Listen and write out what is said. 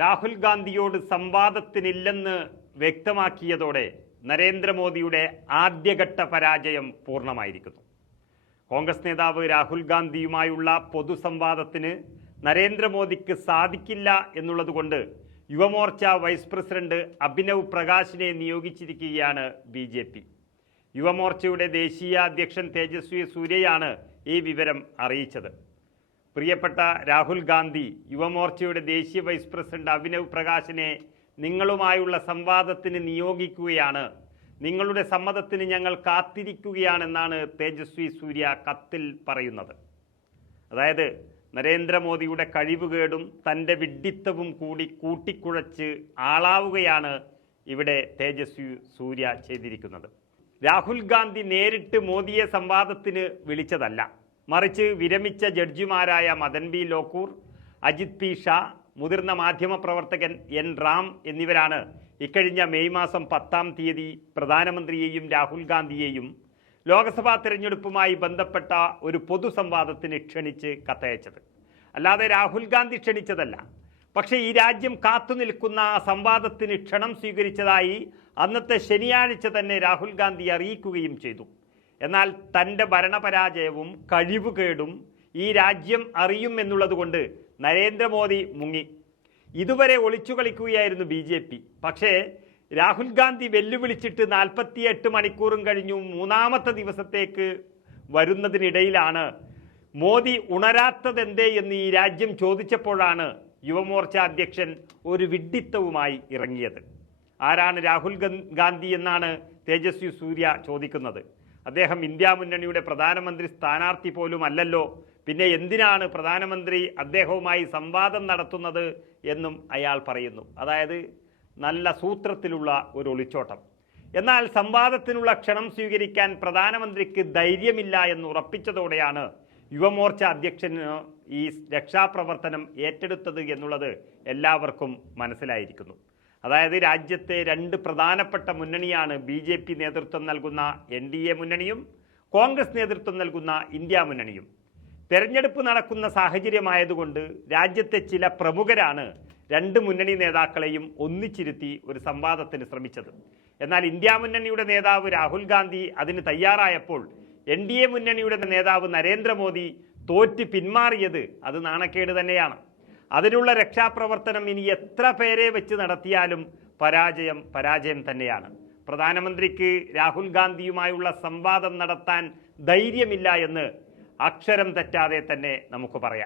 രാഹുൽ ഗാന്ധിയോട് സംവാദത്തിനില്ലെന്ന് വ്യക്തമാക്കിയതോടെ നരേന്ദ്രമോദിയുടെ ആദ്യഘട്ട പരാജയം പൂർണമായിരിക്കുന്നു. കോൺഗ്രസ് നേതാവ് രാഹുൽ ഗാന്ധിയുമായുള്ള പൊതുസംവാദത്തിന് നരേന്ദ്രമോദിക്ക് സാധിക്കില്ല എന്നുള്ളതുകൊണ്ട് യുവമോർച്ച വൈസ് പ്രസിഡന്റ് അഭിനവ് പ്രകാശിനെ നിയോഗിച്ചിരിക്കുകയാണ് ബി ജെ പി. യുവമോർച്ചയുടെ ദേശീയ അധ്യക്ഷൻ തേജസ്വി സൂര്യയാണ് ഈ വിവരം അറിയിച്ചത്. പ്രിയപ്പെട്ട രാഹുൽ ഗാന്ധി യുവമോർച്ചയുടെ ദേശീയ വൈസ് പ്രസിഡന്റ് അഭിനവ് പ്രകാശിനെ നിങ്ങളുമായുള്ള സംവാദത്തിന് നിയോഗിക്കുകയാണ്. നിങ്ങളുടെ സമ്മതത്തിന് ഞങ്ങൾ കാത്തിരിക്കുകയാണെന്നാണ് തേജസ്വി സൂര്യ കത്തിൽ പറയുന്നത്. അതായത് നരേന്ദ്രമോദിയുടെ കഴിവുകേടും തന്റെ വിഡ്ഢിത്തവും കൂടി കൂട്ടിക്കുഴച്ച് ആളാവുകയാണ് ഇവിടെ തേജസ്വി സൂര്യ ചെയ്തിരിക്കുന്നത്. രാഹുൽ ഗാന്ധി നേരിട്ട് മോദിയെ സംവാദത്തിന് വിളിച്ചതല്ല. മറിച്ച് വിരമിച്ച ജഡ്ജിമാരായ മദൻ ബി ലോക്കൂർ അജിത് പി ഷാ മുതിർന്ന മാധ്യമപ്രവർത്തകൻ എൻ റാം എന്നിവരാണ് ഇക്കഴിഞ്ഞ മെയ് മാസം പത്താം തീയതി പ്രധാനമന്ത്രിയെയും രാഹുൽ ഗാന്ധിയെയും ലോക്സഭാ തെരഞ്ഞെടുപ്പുമായി ബന്ധപ്പെട്ട ഒരു പൊതുസംവാദത്തിന് ക്ഷണിച്ച് കത്തയച്ചത്. അല്ലാതെ രാഹുൽ ഗാന്ധി ക്ഷണിച്ചതല്ല. പക്ഷേ ഈ രാജ്യം കാത്തുനിൽക്കുന്ന ആ സംവാദത്തിന് ക്ഷണം സ്വീകരിച്ചതായി അന്നത്തെ ശനിയാഴ്ച തന്നെ രാഹുൽ ഗാന്ധി അറിയിക്കുകയും ചെയ്തു. എന്നാൽ തന്റെ ഭരണപരാജയവും കഴിവുകേടും ഈ രാജ്യം അറിയും എന്നുള്ളതുകൊണ്ട് നരേന്ദ്രമോദി മുങ്ങി. ഇതുവരെ ഒളിച്ചു കളിക്കുകയായിരുന്നു ബി ജെ പി. പക്ഷേ രാഹുൽ ഗാന്ധി വെല്ലുവിളിച്ചിട്ട് നാൽപ്പത്തിയെട്ട് മണിക്കൂറും കഴിഞ്ഞു മൂന്നാമത്തെ ദിവസത്തേക്ക് വരുന്നതിനിടയിലാണ് മോദി ഉണരാത്തതെന്തേ എന്ന് ഈ രാജ്യം ചോദിച്ചപ്പോഴാണ് യുവമോർച്ച അധ്യക്ഷൻ ഒരു വിഡ്ഢിത്തവുമായി ഇറങ്ങിയത്. ആരാണ് രാഹുൽ ഗാന്ധി എന്നാണ് തേജസ്വി സൂര്യ ചോദിക്കുന്നത്. അദ്ദേഹം ഇന്ത്യ മുന്നണിയുടെ പ്രധാനമന്ത്രി സ്ഥാനാർത്ഥി പോലും അല്ലല്ലോ പിന്നെ എന്തിനാണ് പ്രധാനമന്ത്രി അദ്ദേഹവുമായി സംവാദം നടത്തുന്നത് എന്നും അയാൾ പറയുന്നു. അതായത് നല്ല സൂത്രത്തിലുള്ള ഒരു ഒളിച്ചോട്ടം. എന്നാൽ സംവാദത്തിനുള്ള ക്ഷണം സ്വീകരിക്കാൻ പ്രധാനമന്ത്രിക്ക് ധൈര്യമില്ല എന്ന് ഉറപ്പിച്ചതോടെയാണ് യുവമോർച്ച അധ്യക്ഷന് ഈ രക്ഷാപ്രവർത്തനം ഏറ്റെടുത്തത് എന്നുള്ളത് എല്ലാവർക്കും മനസ്സിലായിരിക്കുന്നു. അതായത് രാജ്യത്തെ രണ്ട് പ്രധാനപ്പെട്ട മുന്നണിയാണ് ബി ജെ പി നേതൃത്വം നൽകുന്ന എൻ ഡി എ മുന്നണിയും കോൺഗ്രസ് നേതൃത്വം നൽകുന്ന ഇന്ത്യ മുന്നണിയും. തെരഞ്ഞെടുപ്പ് നടക്കുന്ന സാഹചര്യമായതുകൊണ്ട് രാജ്യത്തെ ചില പ്രമുഖരാണ് രണ്ട് മുന്നണി നേതാക്കളെയും ഒന്നിച്ചിരുത്തി ഒരു സംവാദത്തിന് ശ്രമിച്ചത്. എന്നാൽ ഇന്ത്യ മുന്നണിയുടെ നേതാവ് രാഹുൽ ഗാന്ധി അതിന് തയ്യാറായപ്പോൾ എൻ ഡി എ മുന്നണിയുടെ നേതാവ് നരേന്ദ്രമോദി തോറ്റ് പിന്മാറിയത് അത് നാണക്കേട് തന്നെയാണ്. അതിനുള്ള രക്ഷാപ്രവർത്തനം ഇനി എത്ര പേരെ വെച്ച് നടത്തിയാലും പരാജയം പരാജയം തന്നെയാണ്. പ്രധാനമന്ത്രിക്ക് രാഹുൽ ഗാന്ധിയുമായുള്ള സംവാദം നടത്താൻ ധൈര്യമില്ല എന്ന് അക്ഷരം തെറ്റാതെ തന്നെ നമുക്ക് പറയാം.